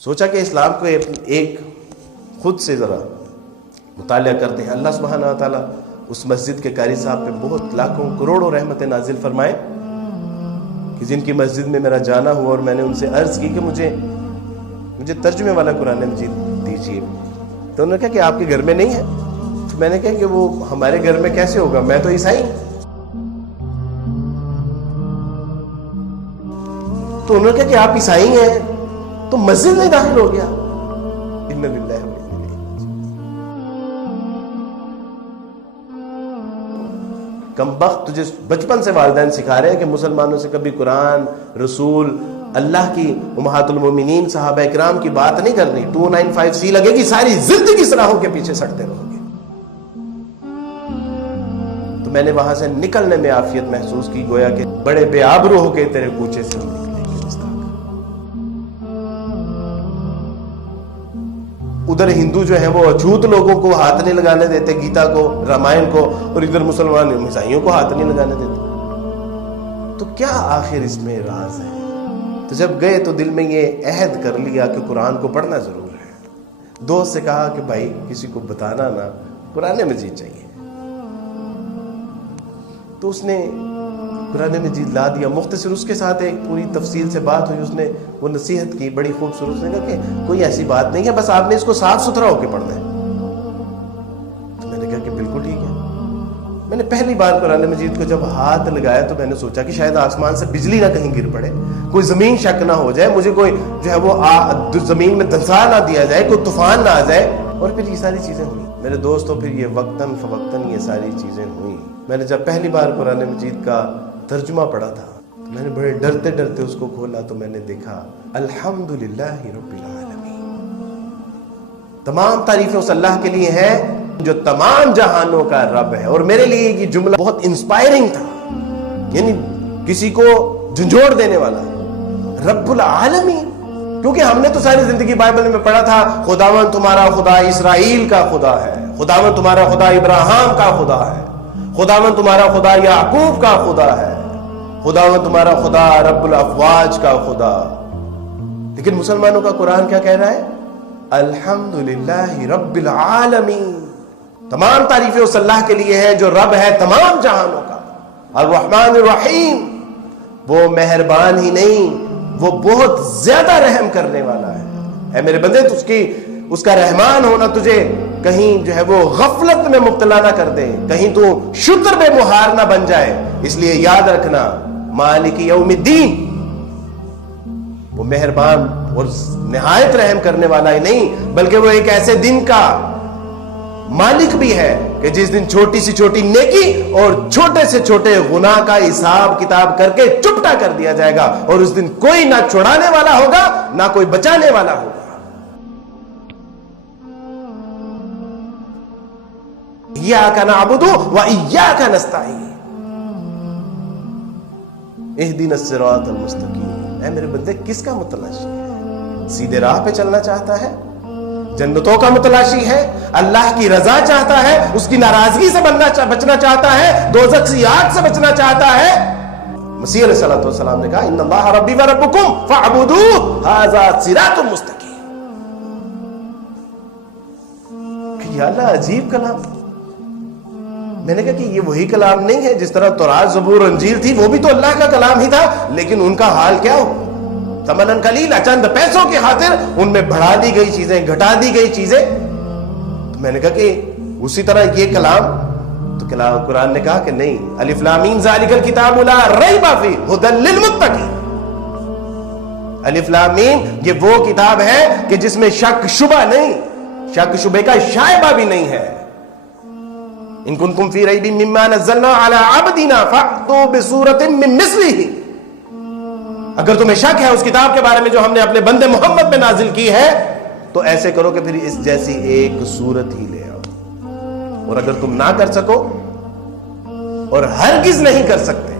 سوچا کہ اسلام کو ایک خود سے ذرا مطالعہ کرتے ہیں. اللہ سبحانہ و تعالیٰ اس مسجد کے قاری صاحب پہ بہت لاکھوں کروڑوں رحمتیں نازل فرمائے کہ جن کی مسجد میں میرا جانا ہوا اور میں نے ان سے عرض کی کہ مجھے ترجمے والا قرآن مجید دیجیے. تو انہوں نے کہا کہ آپ کے گھر میں نہیں ہے. تو میں نے کہا کہ وہ ہمارے گھر میں کیسے ہوگا, میں تو عیسائی ہوں. تو انہوں نے کہا کہ آپ عیسائی ہیں تو مسجد میں داخل ہو گیا. اِنَّ لِلَّهِ وَإِنَّا إِلَيْهِ راجعون. کم بخت تجھے بچپن سے والدین سکھا رہے ہیں کہ مسلمانوں سے کبھی قرآن, رسول, اللہ کی امہات المومنین صحابہ اکرام کی بات نہیں کرنی. 295C لگے گی, ساری زندگی سراہوں کے پیچھے سڑتے رہو گے. تو میں نے وہاں سے نکلنے میں عافیت محسوس کی, گویا کہ بڑے بے آبرو ہو کے تیرے کوچے سے نکلے. ادھر ہندو جو ہیں وہ اچھوت لوگوں کو ہاتھ نہیں لگانے دیتے, گیتا کو, رامائن کو, اور ادھر مسلمان عیسائیوں کو ہاتھ نہیں لگانے دیتے. تو کیا آخر اس میں راز ہے؟ تو جب گئے تو دل میں یہ عہد کر لیا کہ قرآن کو پڑھنا ضرور ہے. دوست سے کہا کہ بھائی کسی کو بتانا نا, قرآن مجید چاہیے. تو اس نے قرآن مجید لا دیا. مختصر اس کے ساتھ ایک پوری تفصیل سے بات ہوئی. اس نے وہ نصیحت کی بڑی خوبصورت. نے کہا کہ کوئی ایسی بات نہیں ہے, بس آپ نے اس کو صاف ستھرا ہو کے پڑھنا ہے. تو میں نے کہا کہ بالکل ٹھیک ہے. میں نے پہلی بار قرآن مجید کو جب ہاتھ لگایا تو میں نے سوچا کہ شاید آسمان سے بجلی نہ کہیں گر پڑے, کوئی زمین شک نہ ہو جائے, مجھے کوئی جو ہے وہ زمین میں دھنسا نہ دیا جائے, کوئی طوفان نہ آ جائے. اور پھر یہ ساری چیزیں ہوئی میرے دوستوں. پھر یہ وقتاً فوقتاً یہ ساری چیزیں ہوئیں. میں نے جب پہلی بار قرآن مجید کا ترجمہ پڑھا تھا تو میں نے بڑے ڈرتے ڈرتے اس کو کھولا تو میں نے دیکھا الحمدللہ رب العالمین. تمام تعریفیں اس اللہ کے لیے ہیں جو تمام جہانوں کا رب ہے. اور میرے لیے یہ جملہ بہت انسپائرنگ تھا, یعنی کسی کو جھنجھوڑ دینے والا. رب العالمین, کیونکہ ہم نے تو ساری زندگی بائبل میں پڑھا تھا خداوند تمہارا خدا اسرائیل کا خدا ہے, خداوند تمہارا خدا ابراہیم کا خدا ہے, خداوند تمہارا خدا یعقوب کا خدا ہے, خداوند تمہارا خدا رب الافواج کا خدا. لیکن مسلمانوں کا قرآن کیا کہہ رہا ہے؟ الحمدللہ رب العالمین. تمام تعریفیں اس اللہ کے لیے ہے جو رب ہے تمام جہانوں کا. الرحمن الرحیم, وہ مہربان ہی نہیں وہ بہت زیادہ رحم کرنے والا ہے. اے میرے بندے, اس کا رحمان ہونا تجھے کہیں جو ہے وہ غفلت میں مبتلا نہ کر دے, کہیں تو شتر بے مہار نہ بن جائے. اس لیے یاد رکھنا مالک یوم الدین, وہ مہربان اور نہایت رحم کرنے والا ہی نہیں بلکہ وہ ایک ایسے دن کا مالک بھی ہے کہ جس دن چھوٹی سی چھوٹی نیکی اور چھوٹے سے چھوٹے گناہ کا حساب کتاب کر کے چپٹا کر دیا جائے گا. اور اس دن کوئی نہ چھڑانے والا ہوگا نہ کوئی بچانے والا ہوگا. ایاک نعبد و ایاک نستعین اہدنا الصراط المستقیم. اے میرے بندے, کس کا متلاشی ہے؟ سیدھے راہ پہ چلنا چاہتا ہے, جنتوں کا متلاشی ہے, اللہ کی رضا چاہتا ہے, اس کی ناراضگی سے بچنا چاہتا ہے, دوزخ کی آگ سے بچنا چاہتا ہے. مسیح علیہ الصلوۃ والسلام نے کہا ان اللہ ربی و ربکم فاعبدوہ ھذا صراط مستقیم. کہ یا اللہ, عجیب کلام. میں نے کہا کہ یہ وہی کلام نہیں ہے جس طرح تورات, زبور, انجیل تھی, وہ بھی تو اللہ کا کلام ہی تھا, لیکن ان کا حال کیا ہو؟ ثمناً قلیلا, چند پیسوں کی خاطر ان میں بڑھا دی گئی چیزیں, گھٹا دی گئی چیزیں. تو میں نے کہا کہ اسی طرح یہ کلام, تو کلام قرآن نے کہا کہ نہیں, الف لام میم ذالک الکتاب لا ریب فیہ ھدی للمتقین. الف لام میم یہ وہ کتاب ہے کہ جس میں شک شبہ نہیں, شک شبے کا شائبہ بھی نہیں ہے. ان کنتم فی ریب مما نزلنا علی عبدنا فأتوا بسورۃ من مثلہ. اگر تمہیں شک ہے اس کتاب کے بارے میں جو ہم نے اپنے بندے محمد میں نازل کی ہے تو ایسے کرو کہ پھر اس جیسی ایک صورت ہی لے آؤ. اور اگر تم نہ کر سکو اور ہرگز نہیں کر سکتے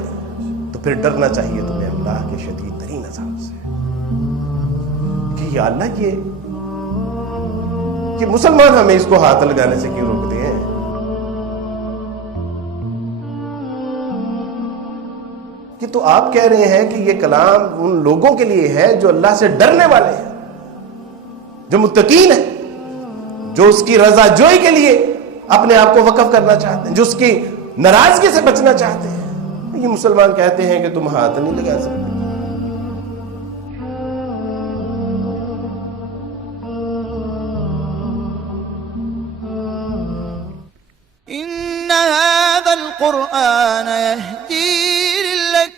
تو پھر ڈرنا چاہیے تمہیں اللہ کے شدید ترین عذاب سے. کہ یا اللہ, یہ مسلمان ہمیں اس کو ہاتھ لگانے سے کیوں روکتے ہیں؟ کہ تو آپ کہہ رہے ہیں کہ یہ کلام ان لوگوں کے لیے ہے جو اللہ سے ڈرنے والے ہیں. جو متقین ہیں، جو اس کی رضا جوئی کے لیے اپنے آپ کو وقف کرنا چاہتے ہیں، جو اس کی ناراضگی سے بچنا چاہتے ہیں، یہ مسلمان کہتے ہیں کہ تم ہاتھ نہیں لگا سکتے. إن هذا القرآن يهدي